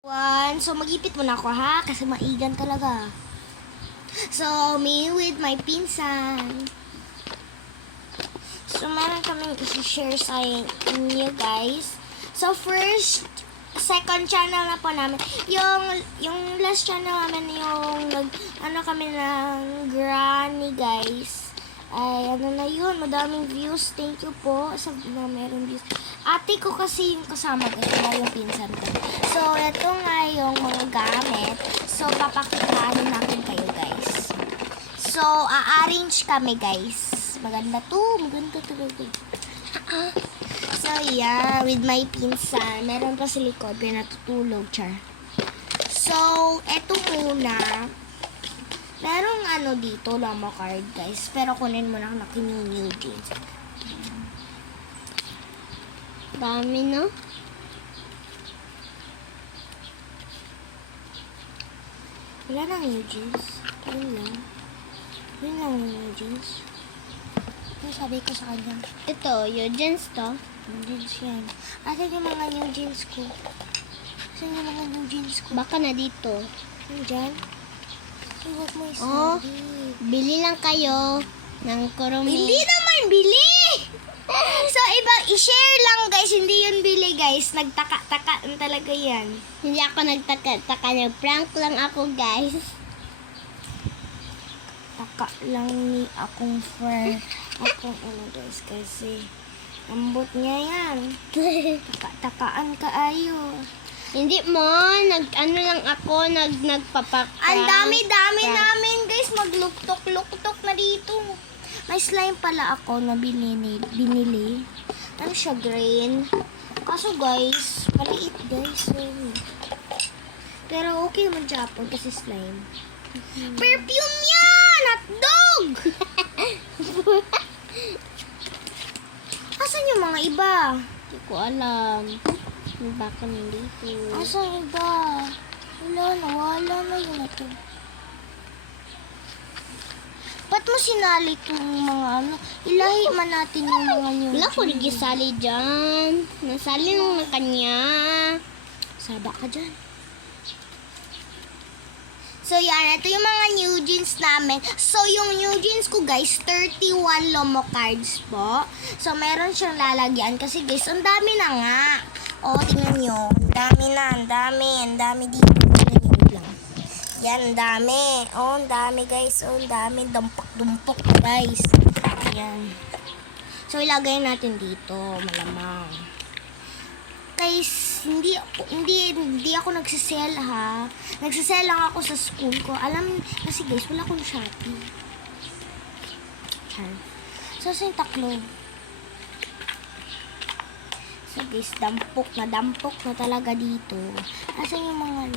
So magipit muna ako ha, kasi maigan talaga. So, me with my pinsan. So, meron kaming i-share sa inyo guys. So, second channel na po namin. Yung last channel namin yung kami ng granny guys. Ay, na yun, madaming views. Thank you po sa na meron views. Ate ko kasi yung kasama guys, na yung pinsan ko. So, ito nga yung mga gamit. So, papakitaan natin kayo guys. So, a-arrange kami guys. Maganda to, maganda talaga. So, yeah, with my pinsan. Meron pa sa likod, pinatutulog, char. So, eto muna. Merong dito, Lomo card, guys. Pero kunin mo na new jeans. Dami, no? Wala na new jeans. Yun lang. Yun lang yung new jeans. Ano sabi ko sa kanya? Ito, yung jeans to. New jeans yan. Asan yung mga new jeans ko? Asan yung mga new jeans ko? Baka na dito. Nandyan? Ay, huwag mo Oh, isabi. bili lang kayo ng kurumi. Hindi naman bili! So, i-share lang guys. Hindi yun bili guys. Nagtaka-taka talaga yan. Hindi ako nagtaka-taka. Nag-prank lang ako, guys. Taka lang ni akong friend. Akong guys kasi ambot niya yan. Taka-takaan ka ayo. Hindi mo, lang ako, nagpapak. Ang dami-dami namin guys. Magluktok-luktok na dito. May slime pala ako na binili. Ano siya, green. Kaso guys, maliit guys. Pero okay naman Japon kasi slime. Perfume yan! Hotdog! Asan yung mga iba? Hindi ko alam. Baka nandito. Asan yung iba? Wala na yun ito. Ba't mo sinali itong mga ilahi man natin yung mga new Wala ko nagisali dyan. Nasali nung na kanya. Saba ka dyan. So, yan. Ito yung mga new jeans namin. So, yung new jeans ko, guys, 31 Lomo cards po. So, meron siyang lalagyan. Kasi, guys, ang dami na nga. O, tingnan nyo. Ang dami dito. Tingnan nyo lang. Yan, ang dami. O, ang dami, guys. O, ang dami. Dumpok, guys. Yan. So, ilagay natin dito. Malamang. Guys, hindi ako nagsisell ha. Nagsisell lang ako sa school ko. Kasi guys, wala akong Shopee. So, yung taklo. So guys, dampok na talaga dito. Asan yung mga